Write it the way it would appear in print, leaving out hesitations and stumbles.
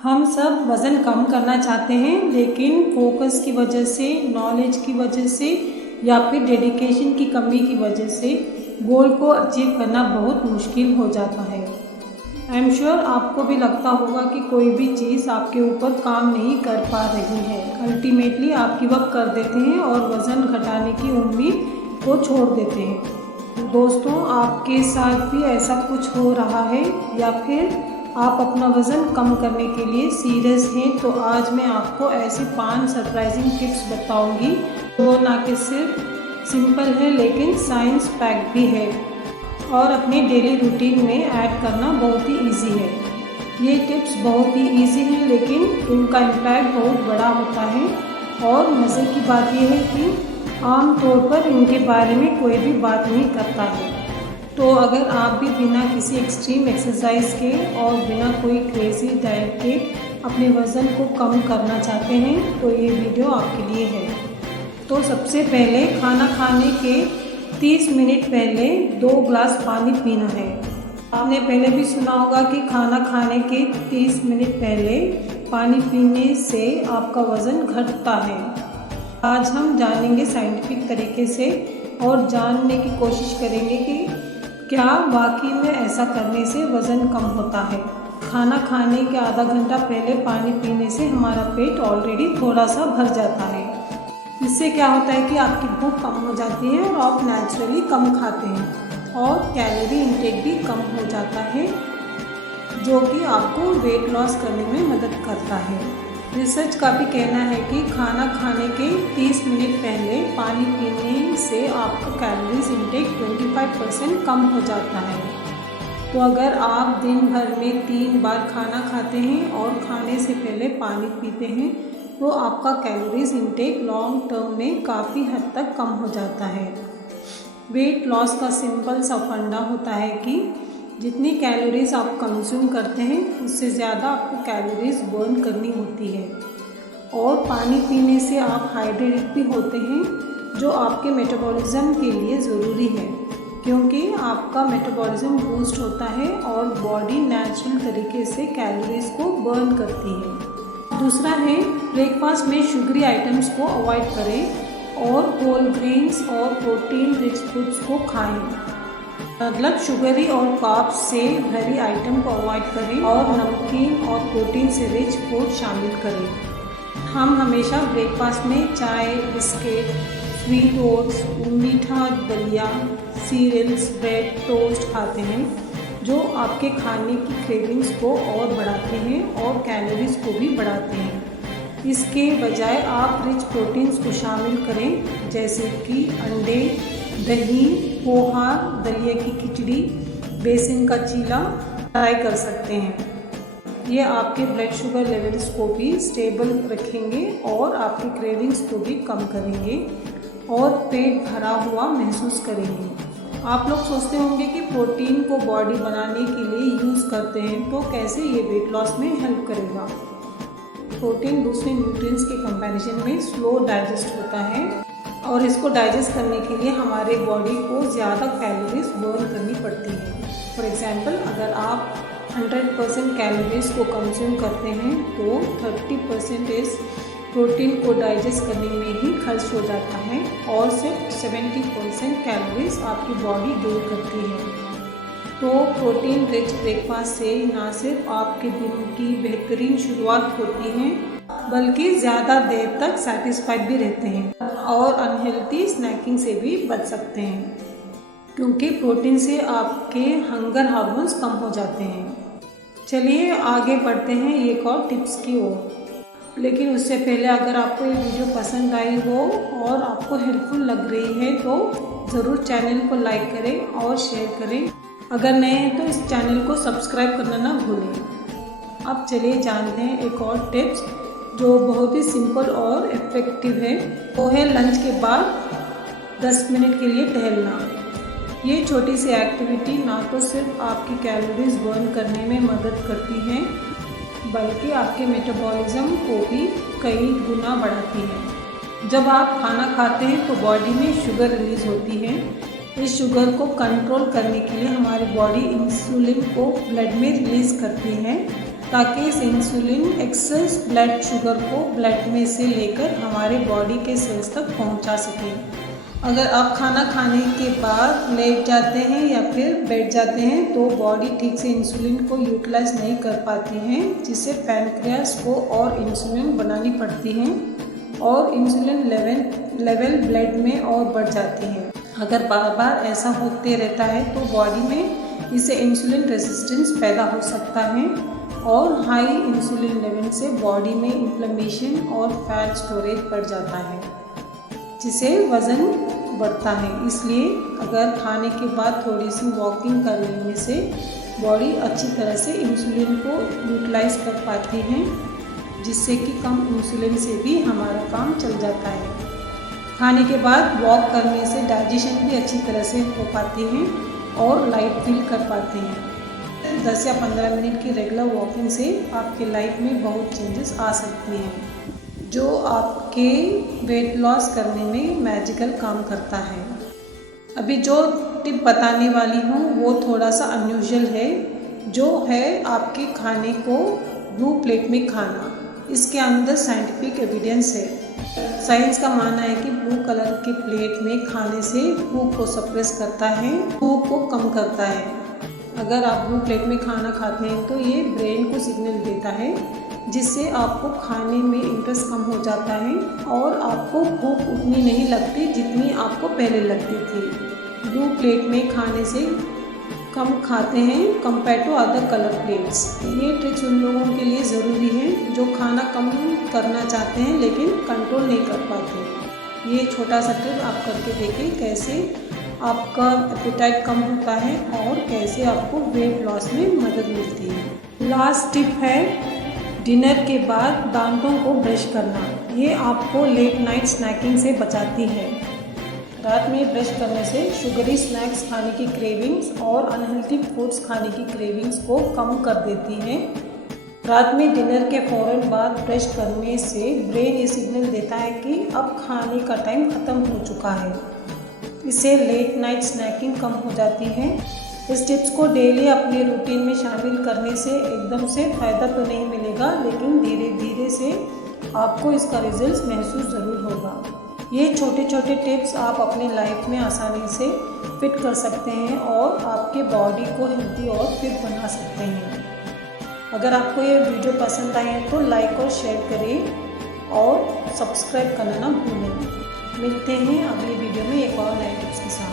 हम सब वज़न कम करना चाहते हैं, लेकिन फोकस की वजह से, नॉलेज की वजह से या फिर डेडिकेशन की कमी की वजह से गोल को अचीव करना बहुत मुश्किल हो जाता है। आई एम श्योर आपको भी लगता होगा कि कोई भी चीज़ आपके ऊपर काम नहीं कर पा रही है। अल्टीमेटली आप गिव अप कर देते हैं और वज़न घटाने की उम्मीद को छोड़ देते हैं। दोस्तों, आपके साथ भी ऐसा कुछ हो रहा है या फिर आप अपना वज़न कम करने के लिए सीरियस हैं, तो आज मैं आपको ऐसे 5 सरप्राइजिंग टिप्स बताऊंगी। वो ना कि सिर्फ सिंपल है लेकिन साइंस पैक भी है और अपने डेली रूटीन में ऐड करना बहुत ही इजी है। ये टिप्स बहुत ही इजी हैं लेकिन उनका इम्पैक्ट बहुत बड़ा होता है। और मज़े की बात यह है कि आमतौर पर इनके बारे में कोई भी बात नहीं करता है। तो अगर आप भी बिना किसी एक्सट्रीम एक्सरसाइज के और बिना कोई क्रेजी डाइट के अपने वज़न को कम करना चाहते हैं तो ये वीडियो आपके लिए है। तो सबसे पहले खाना खाने के 30 मिनट पहले 2 ग्लास पानी पीना है। आपने पहले भी सुना होगा कि खाना खाने के 30 मिनट पहले पानी पीने से आपका वज़न घटता है। आज हम जानेंगे साइंटिफिक तरीके से और जानने की कोशिश करेंगे कि क्या वाकई में ऐसा करने से वज़न कम होता है। खाना खाने के आधा घंटा पहले पानी पीने से हमारा पेट ऑलरेडी थोड़ा सा भर जाता है। इससे क्या होता है कि आपकी भूख कम हो जाती है और आप नेचुरली कम खाते हैं और कैलोरी इंटेक भी कम हो जाता है, जो कि आपको वेट लॉस करने में मदद करता है। रिसर्च का भी कहना है कि खाना खाने के 30 मिनट पहले पानी पीने से आपका कैलोरीज इंटेक 25% कम हो जाता है। तो अगर आप दिन भर में 3 बार खाना खाते हैं और खाने से पहले पानी पीते हैं तो आपका कैलोरीज इंटेक लॉन्ग टर्म में काफ़ी हद तक कम हो जाता है। वेट लॉस का सिंपल सा फंडा होता है कि जितनी कैलोरीज आप कंज्यूम करते हैं उससे ज़्यादा आपको कैलोरीज बर्न करनी होती है। और पानी पीने से आप हाइड्रेटेड भी होते हैं, जो आपके मेटाबॉलिज्म के लिए ज़रूरी है, क्योंकि आपका मेटाबॉलिज्म बूस्ट होता है और बॉडी नेचुरल तरीके से कैलोरीज को बर्न करती है। दूसरा है, ब्रेकफास्ट में शुगरी आइटम्स को अवॉइड करें और होल ग्रेन्स और प्रोटीन रिच फूड्स को खाएं। मतलब शुगरी और कार्ब्स से भरी आइटम को अवॉइड करें और नमकीन और प्रोटीन से रिच फूड शामिल करें। हम हमेशा ब्रेकफास्ट में चाय, बिस्किट, स्वीट ओट्स, मीठा दलिया, सीरियल्स, ब्रेड, टोस्ट खाते हैं, जो आपके खाने की क्रेविंग्स को और बढ़ाते हैं और कैलोरीज को भी बढ़ाते हैं। इसके बजाय आप रिच प्रोटीन्स को शामिल करें, जैसे कि अंडे, दही, पोहा, दलिया की खिचड़ी, बेसन का चीला ट्राई कर सकते हैं। ये आपके ब्लड शुगर लेवल्स को भी स्टेबल रखेंगे और आपकी क्रेविंग्स को भी कम करेंगे और पेट भरा हुआ महसूस करेंगे। आप लोग सोचते होंगे कि प्रोटीन को बॉडी बनाने के लिए यूज़ करते हैं, तो कैसे ये वेट लॉस में हेल्प करेगा। प्रोटीन दूसरे न्यूट्रिएंट्स के कंपैरिजन में स्लो डाइजेस्ट होता है और इसको डाइजेस्ट करने के लिए हमारे बॉडी को ज़्यादा कैलोरीज बर्न करनी पड़ती है। फॉर एग्जांपल, अगर आप 100% कैलोरीज को कंज्यूम करते हैं तो 30% प्रोटीन को डाइजेस्ट करने में ही खर्च हो जाता है और सिर्फ 70% कैलोरीज आपकी बॉडी गेन करती है। तो प्रोटीन रिच ब्रेकफास्ट से ना सिर्फ आपके दिन की बेहतरीन शुरुआत होती है, बल्कि ज़्यादा देर तक सेटिस्फाइड भी रहते हैं और अनहेल्थी स्नैकिंग से भी बच सकते हैं, क्योंकि प्रोटीन से आपके हंगर हार्मोन्स कम हो जाते हैं। चलिए आगे बढ़ते हैं एक और टिप्स की ओर। लेकिन उससे पहले अगर आपको ये वीडियो पसंद आई हो और आपको हेल्पफुल लग रही है तो ज़रूर चैनल को लाइक करें और शेयर करें। अगर नए हैं तो इस चैनल को सब्सक्राइब करना ना भूलें। अब चलिए जानते हैं एक और टिप्स जो बहुत ही सिंपल और इफ़ेक्टिव है। वो है लंच के बाद 10 मिनट के लिए टहलना। ये छोटी सी एक्टिविटी ना तो सिर्फ आपकी कैलोरीज बर्न करने में मदद करती है, बल्कि आपके मेटाबॉलिज्म को भी कई गुना बढ़ाती है। जब आप खाना खाते हैं तो बॉडी में शुगर रिलीज़ होती है। इस शुगर को कंट्रोल करने के लिए हमारी बॉडी इंसुलिन को ब्लड में रिलीज़ करती है ताकि इस इंसुलिन एक्सेस ब्लड शुगर को ब्लड में से लेकर हमारे बॉडी के सेल्स तक पहुंचा सके। अगर आप खाना खाने के बाद लेट जाते हैं या फिर बैठ जाते हैं तो बॉडी ठीक से इंसुलिन को यूटिलाइज नहीं कर पाती है, जिससे पैनक्रियास को और इंसुलिन बनानी पड़ती है और इंसुलिन लेवल ब्लड में और बढ़ जाती है। अगर बार बार ऐसा होते रहता है तो बॉडी में इससे इंसुलिन रेजिस्टेंस पैदा हो सकता है और हाई इंसुलिन लेवल से बॉडी में इन्फ्लेमेशन और फैट स्टोरेज बढ़ जाता है, जिससे वज़न बढ़ता है। इसलिए अगर खाने के बाद थोड़ी सी वॉकिंग कर लेने से बॉडी अच्छी तरह से इंसुलिन को यूटिलाइज कर पाती है, जिससे कि कम इंसुलिन से भी हमारा काम चल जाता है। खाने के बाद वॉक करने से डाइजेशन भी अच्छी तरह से हो पाती है और लाइट फील कर पाते हैं। 10 या 15 मिनट की रेगुलर वॉकिंग से आपके लाइफ में बहुत चेंजेस आ सकती हैं, जो आपके वेट लॉस करने में मैजिकल काम करता है। अभी जो टिप बताने वाली हूँ वो थोड़ा सा अनयूजुअल है, जो है आपके खाने को ब्लू प्लेट में खाना। इसके अंदर साइंटिफिक एविडेंस है। साइंस का मानना है कि ब्लू कलर के प्लेट में खाने से भूख को सप्रेस करता है, भूख को कम करता है। अगर आप ब्लू प्लेट में खाना खाते हैं तो ये ब्रेन को सिग्नल देता है, जिससे आपको खाने में इंटरेस्ट कम हो जाता है और आपको भूख उतनी नहीं लगती जितनी आपको पहले लगती थी। ब्लू प्लेट में खाने से कम खाते हैं compare to other colour plates. ये ट्रिक्स उन लोगों के लिए ज़रूरी है जो खाना कम करना चाहते हैं लेकिन कंट्रोल नहीं कर पाते। ये छोटा सा ट्रिक आप करके देखें कैसे आपका एपेटाइट कम होता है और कैसे आपको वेट लॉस में मदद मिलती है। लास्ट टिप है डिनर के बाद दांतों को ब्रश करना। ये आपको लेट नाइट स्नैकिंग से बचाती है। रात में ब्रश करने से शुगरी स्नैक्स खाने की क्रेविंग्स और अनहेल्थी फूड्स खाने की क्रेविंग्स को कम कर देती है। रात में डिनर के फ़ौरन बाद ब्रश करने से ब्रेन ये सिग्नल देता है कि अब खाने का टाइम ख़त्म हो चुका है। इससे लेट नाइट स्नैकिंग कम हो जाती है। इस टिप्स को डेली अपने रूटीन में शामिल करने से एकदम से फ़ायदा तो नहीं मिलेगा, लेकिन धीरे धीरे से आपको इसका रिजल्ट महसूस ज़रूर होगा। ये छोटे छोटे टिप्स आप अपने लाइफ में आसानी से फिट कर सकते हैं और आपके बॉडी को हेल्दी और फिट बना सकते हैं। अगर आपको ये वीडियो पसंद आए तो लाइक और शेयर करें और सब्सक्राइब करना ना भूलें। मिलते हैं अगली वीडियो में एक और नए टिप्स के साथ।